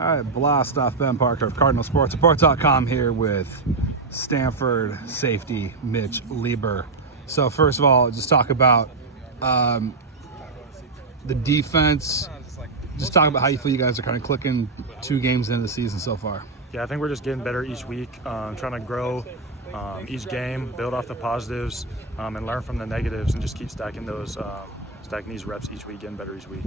All right, blast off. Ben Parker of CardinalSportsReport.com here with Stanford safety Mitch Leigber. So first of all, just talk about the defense. Just talk about how you feel you guys are kind of clicking 2 games into the season so far. Yeah, I think we're just getting better each week, trying to grow each game, build off the positives, and learn from the negatives, and just keep stacking these reps each week, getting better each week.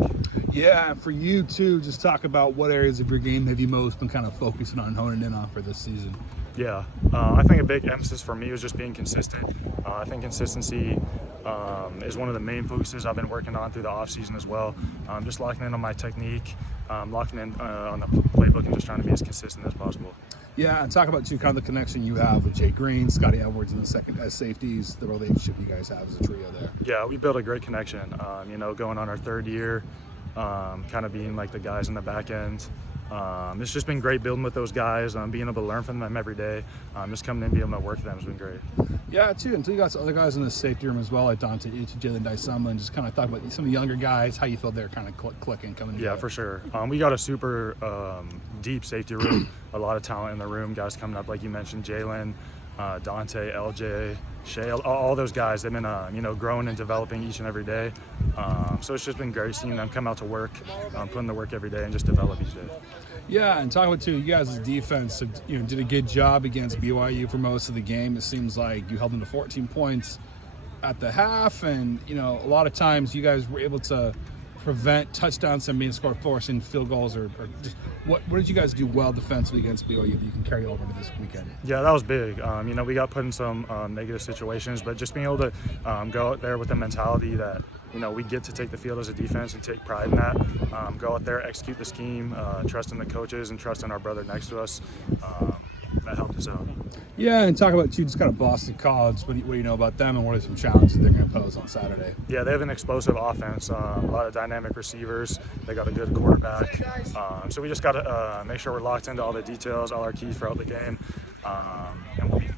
Yeah, and for you too, just talk about what areas of your game have you most been kind of focusing on, honing in on for this season. Yeah, I think a big emphasis for me was just being consistent. I think consistency is one of the main focuses I've been working on through the offseason as well. Just locking in on my technique, locking in on the playbook, and just trying to be as consistent as possible. Yeah, and talk about too, kind of the connection you have with Jay Green, Scotty Edwards, and the second as safeties, the relationship you guys have as a trio there. Yeah, we built a great connection. Going on our 3rd year, kind of being like the guys in the back end. It's just been great building with those guys, being able to learn from them every day. Just coming in, being able to work with them has been great. Yeah, too. Until you got some other guys in the safety room as well, like Dante, Jalen Dysumlin, just kind of talk about some of the younger guys, how you feel they're kind of clicking coming together. Yeah, for sure. We got a super deep safety room, a lot of talent in the room, guys coming up, like you mentioned, Jalen, Dante, LJ, Shay, all those guys. They've been, growing and developing each and every day. So it's just been great seeing them come out to work, putting the work every day, and just develop each day. Yeah, and talking about too, you guys' defense, did a good job against BYU for most of the game. It seems like you held them to 14 points at the half, and a lot of times you guys were able to prevent touchdowns from being scored, forcing field goals, or just what did you guys do well defensively against BYU that you can carry over to this weekend? Yeah, that was big. We got put in some negative situations, but just being able to go out there with the mentality that we get to take the field as a defense and take pride in that. Go out there, execute the scheme, trust in the coaches and trust in our brother next to us. That helped us out. Yeah, and talk about just kind of Boston College. What do you know about them, and what are some challenges they're going to pose on Saturday? Yeah, they have an explosive offense, a lot of dynamic receivers. They got a good quarterback. So we just got to make sure we're locked into all the details, all our keys throughout the game. And we'll be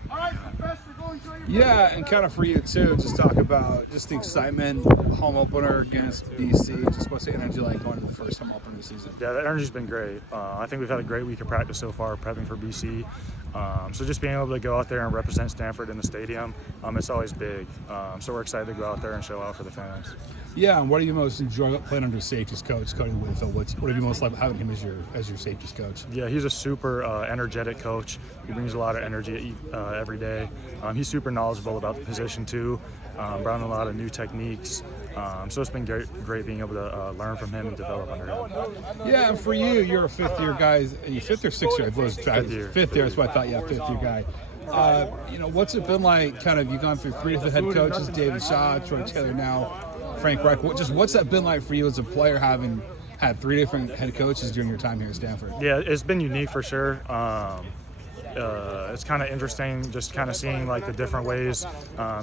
Yeah, and kind of for you too, just talk about just the excitement, home opener against BC. Just what's the energy like going to the first home opener of the season? Yeah, the energy's been great. I think we've had a great week of practice so far, prepping for BC. So just being able to go out there and represent Stanford in the stadium, it's always big. So we're excited to go out there and show out for the fans. Yeah, and what do you most enjoy playing under safeties coach Cody Whitfield? What have you most liked having him as your safeties coach? Yeah, he's a super energetic coach. He brings a lot of energy every day. He's super knowledgeable about the position too. Brought in a lot of new techniques. So it's been great being able to learn from him and develop under him. Yeah, and for you, you're a 5th-year guy. Are you 5th or 6th year? I was 5th year. 5th year. That's what I thought. Yeah, 5th-year guy. What's it been like? Kind of, you've gone through 3 different head coaches: David Shaw, Troy Taylor, now Frank Reich. What's that been like for you as a player, having had 3 different head coaches during your time here at Stanford? Yeah, it's been unique for sure. It's kind of interesting just kind of seeing like the different ways,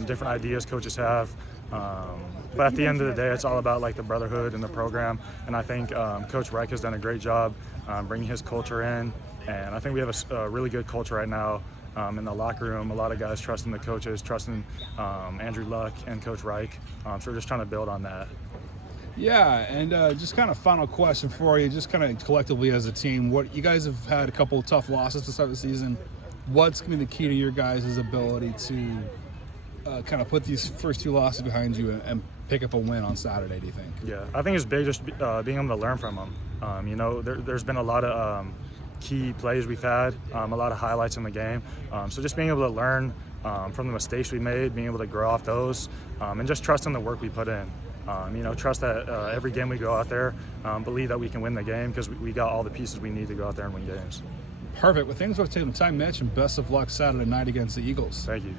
different ideas coaches have. But at the end of the day, it's all about like the brotherhood and the program. And I think Coach Reich has done a great job bringing his culture in. And I think we have a really good culture right now in the locker room. A lot of guys trusting the coaches, trusting Andrew Luck and Coach Reich. So we're just trying to build on that. Yeah, and just kind of final question for you, just kind of collectively as a team, what you guys have had a couple of tough losses to start the season. What's going to be the key to your guys' ability to kind of put these first 2 losses behind you and pick up a win on Saturday, do you think? Yeah, I think it's big just being able to learn from them. There's been a lot of key plays we've had, a lot of highlights in the game. So just being able to learn from the mistakes we made, being able to grow off those, and just trusting the work we put in. Trust that every game we go out there, believe that we can win the game because we got all the pieces we need to go out there and win games. Perfect. Well, thanks for taking the time, Mitch, and best of luck Saturday night against the Eagles. Thank you.